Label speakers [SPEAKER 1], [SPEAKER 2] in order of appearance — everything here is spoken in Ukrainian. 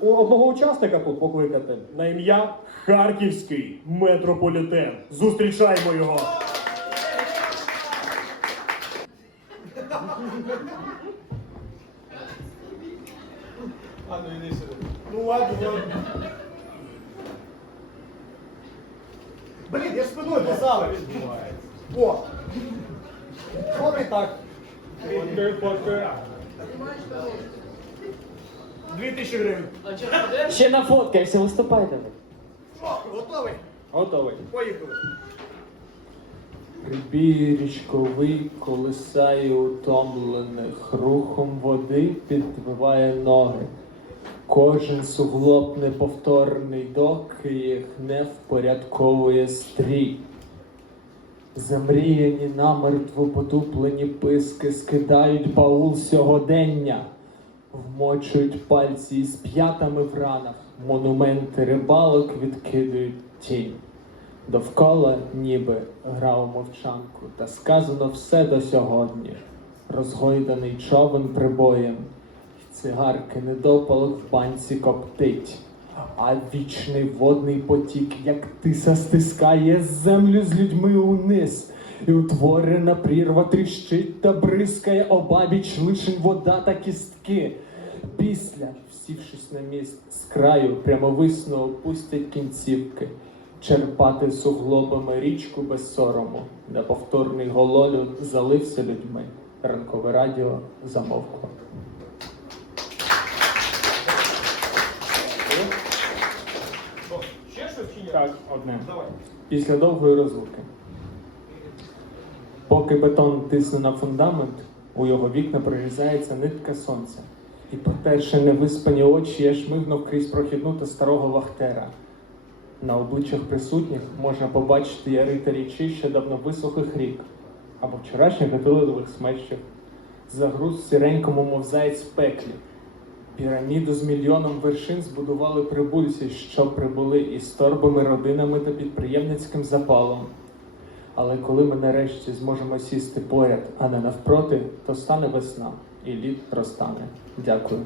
[SPEAKER 1] У одного учасника тут покликати на ім'я Харківський метрополітен. Зустрічаємо його.
[SPEAKER 2] А, ну іди сюди. Ну ладно, ладно. Блін, я ж спиною писав. О! От і так. Фоткаю. Дві тисячі гривень.
[SPEAKER 3] Ще нафоткаємося, виступайте.
[SPEAKER 2] Що, готовий?
[SPEAKER 3] Готовий.
[SPEAKER 2] Поїхали.
[SPEAKER 3] Прибій річковий колисає утомлених, рухом води підбиває ноги. Кожен суглоб неповторний, доки їх не впорядковує стрій. Замріяні намертво потуплені писки скидають баул сьогодення, вмочують пальці із п'ятами в ранах, монументи рибалок відкидують тінь. Довкола ніби грав мовчанку, та сказано все до сьогодні. Розгойданий човен прибоєм, і цигарки недопалок в банці коптить. А вічний водний потік, як тиса стискає землю з людьми униз, і утворена прірва тріщить та бризкає обабіч лишень вода та кістки. Після, всівшись на міст з краю, прямовисно опустять кінцівки, черпати суглобами річку без сорому, неповторний гололюд залився людьми. Ранкове радіо замовкло.
[SPEAKER 2] Ще щось чи ні?
[SPEAKER 3] Так, одне.
[SPEAKER 2] Давай.
[SPEAKER 3] Після довгої розлуки. Поки бетон тисне на фундамент, у його вікна прорізається нитка сонця. І, потерши невиспані очі, я шмигнув крізь прохідну та старого вахтера. На обличчях присутніх можна побачити ярита річища давно висохлих рік або вчорашніх гатилових смерчів. Загруз сіренькому, мов заєць в пеклі. Піраміду з мільйоном вершин збудували прибульці, що прибули із торбами, родинами та підприємницьким запалом. Але коли ми нарешті зможемо сісти поряд, а не навпроти, то стане весна, і лід розтане. Дякую.